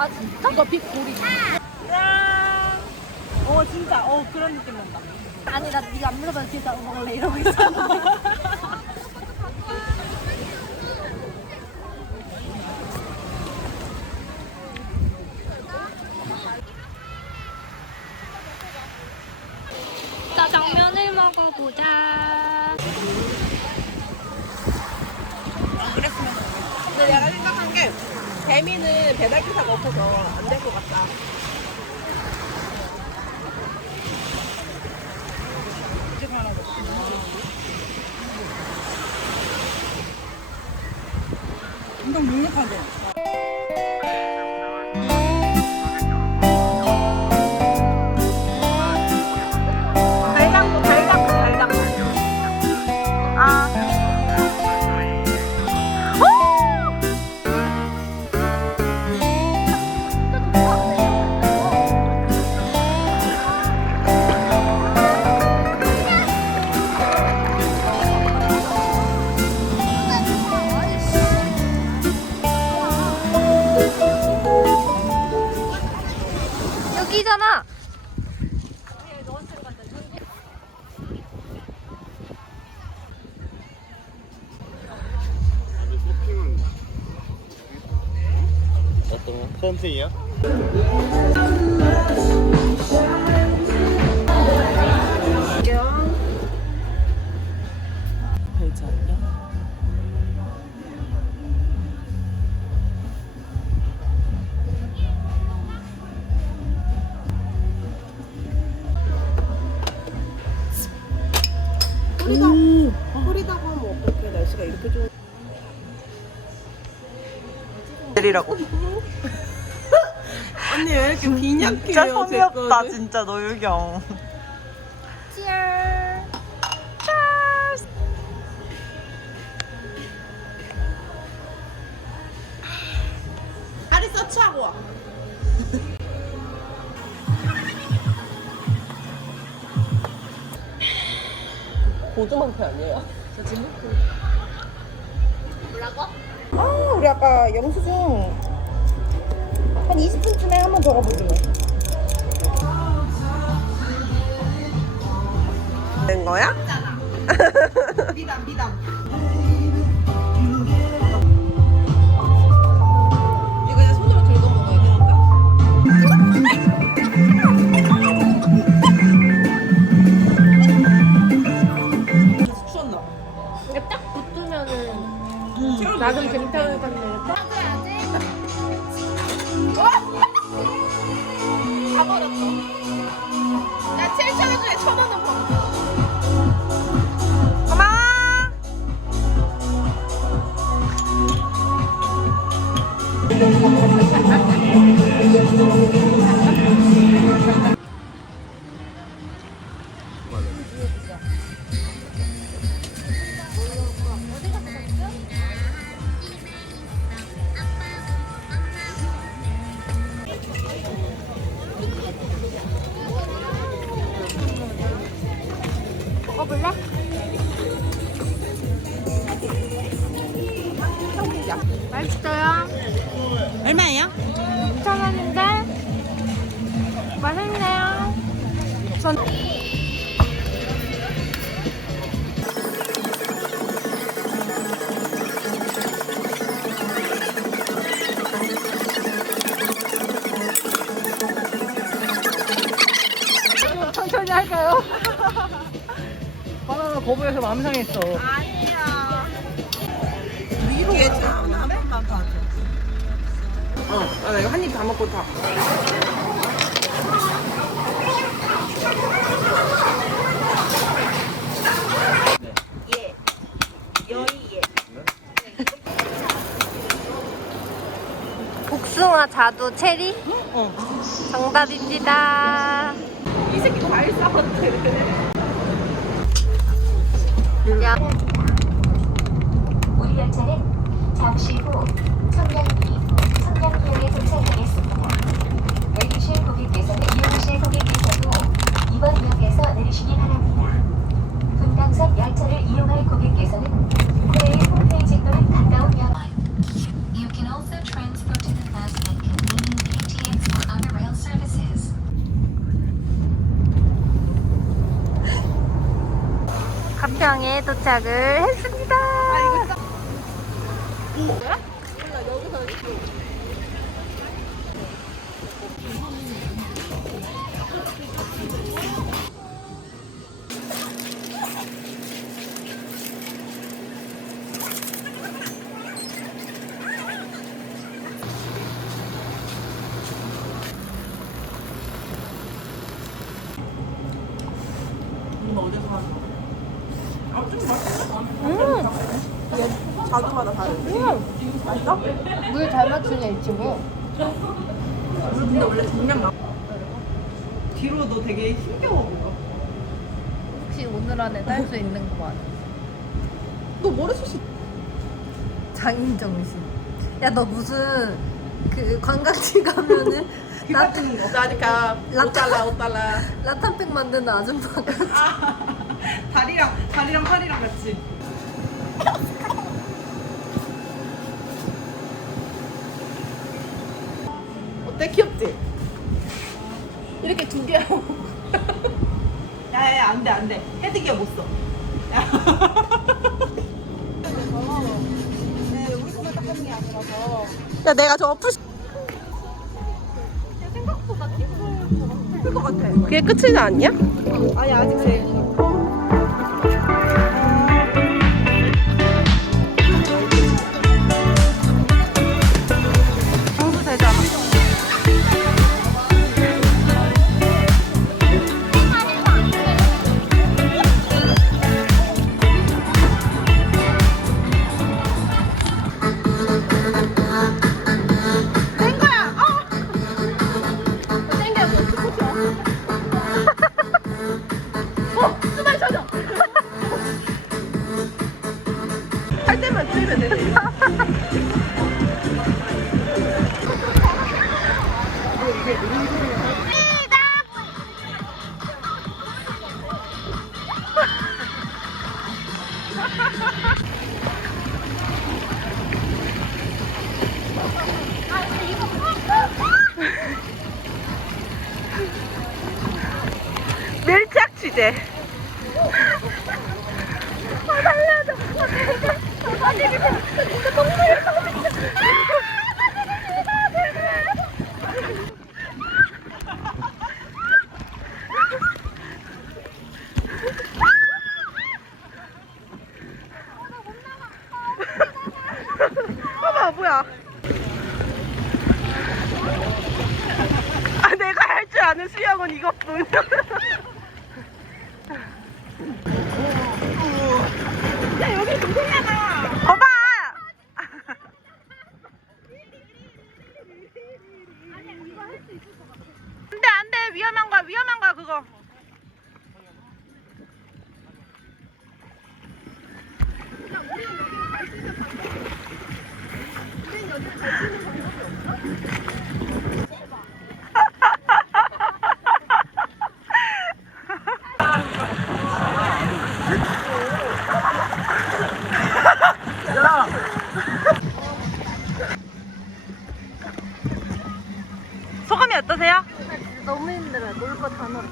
아 진짜? 이거 빅보리. 어 진짜 어 그런 느낌 난다. 아니 나 네가 안 물어봐도 뒤에서 먹을래 이러고 있어. 没有看到 하면 어떡해? 날씨가 이렇게 좋은 내리라고. 언니 왜 이렇게 빈약해요 진짜 제 성의 없다? 진짜 노유경. Cheers. 다리 서치하고 와 보조만큼 아니에요? 저 지금 뭐라고? 아 우리 아까 영수증 한 20분쯤에 한번 적어보죠 된 거야? 미담 미담 다 버렸어 야 7,000원 중에 1,000원은 버렸어 고마워. 맛있어요. 얼마예요? 6,000원인데 맛있네요. 전 천천히 할까요? 바나나 거부해서 마음 상했어. 위 먹고 다. 예. 예. 복숭아 자두 체리 어. 정답입니다. 이 새끼 과일 싸웠대. 야. 우리 열차는 잠시 후 2번역에서 내리시기 바랍니다. 분당선 열차를 이용할 고객께서는 국내의 홈페이지 또는 가까운 역 You can also transfer to the bus at convenient ATMs or other rail services. 가평에 도착을 했습니다. 아, 이거 오. 자두마다 다르지. 물잘 맞추네 이 친구. 근데 원래 정량 나. 뒤로 너 되게 힘겨워 보여. 혹시 오늘 안에 딸 수 있는 거 같아? 너 머리숱이 장인 정신. 야 너 무슨 그 관광지 가면은 귀 같은 거. 나니까 라- 5달러 5달러. 라탄팩 만드는 아줌마 같아. 다리랑 다리랑 팔이랑 같이. 어때 귀엽지? 이렇게 두 개. 야 야야 안돼 안돼. 헤드기어 못 써. 야 내가 저 어플 그게 끝이 아니야? 아니 아직 제장 뭐야? 아 내가 할 줄 아는 수영은 이것뿐. 야 여기 동생이잖아. 봐봐. 안돼 안돼 위험한 거야 위험한 거야 그거. 소감이 어떠세요? 너무 힘들어요. 놀 거 다 놀아.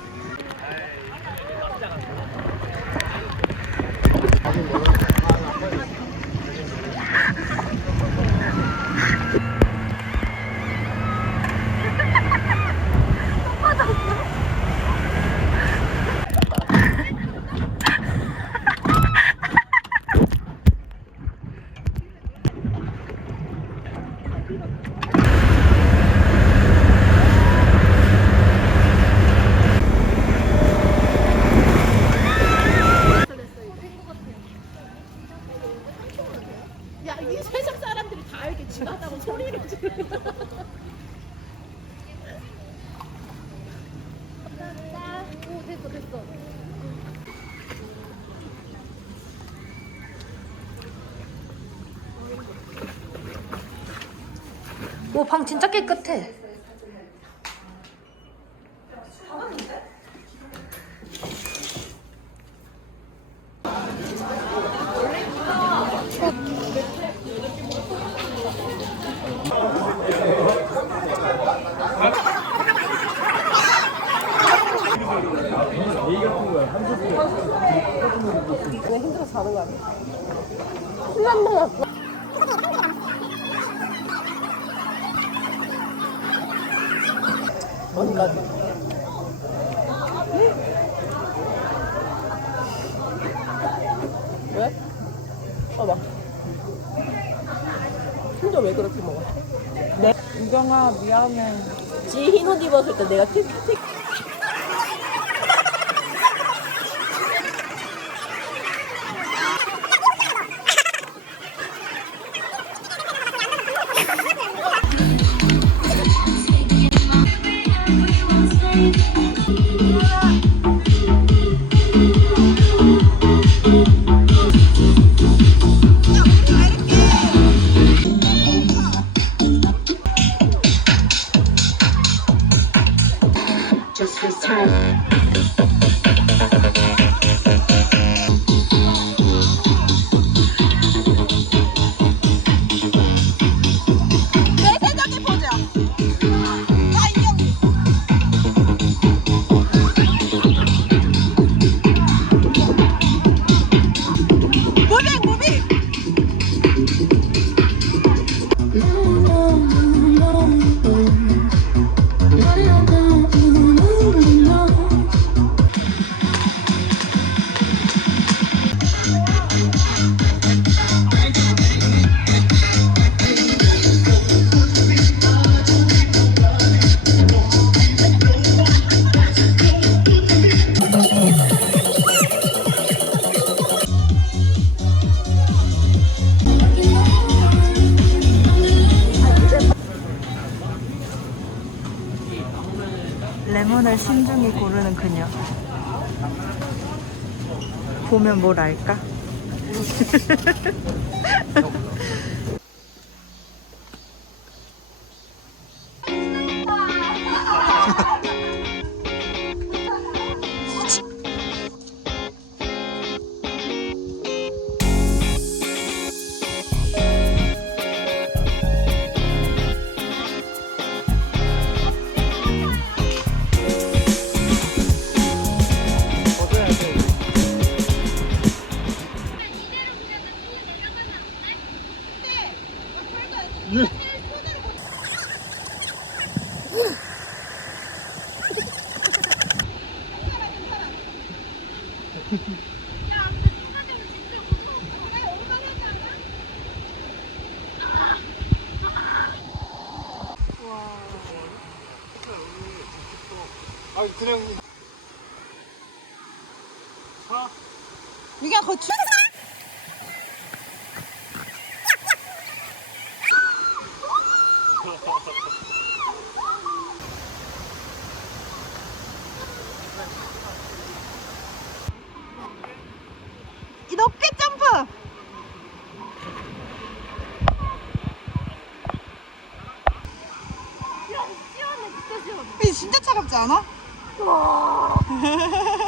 야, 이 세상 사람들이 다 알게 지났다고 소리를 지르. 오 됐어 됐어. 오 방 진짜 깨끗해. 왜? 봐봐. 혼자 왜 그렇게 먹어? 내 유경아 미안해. 지흰 옷 입었을 때 내가 틱틱 this time. 보면 뭘 알까? 아 그냥 이게 거추. 이 높게 점프. 차갑지 않아?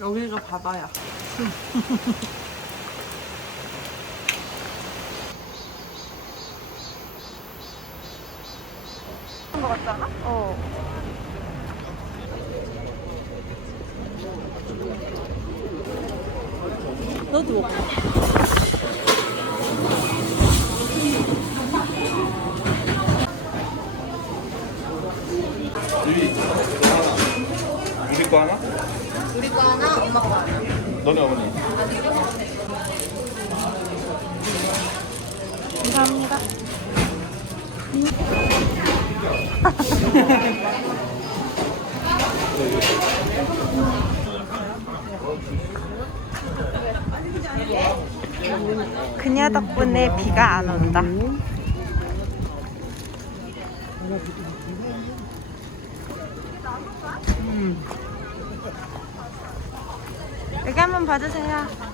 여기가 바다야. 어. 너도 먹어. 우리 거 하나? 우리 거 하나, 엄마 거 하나. 너네 어머니. 감사합니다. 그녀 덕분에 비가 안 온다. 여기 한번 봐주세요.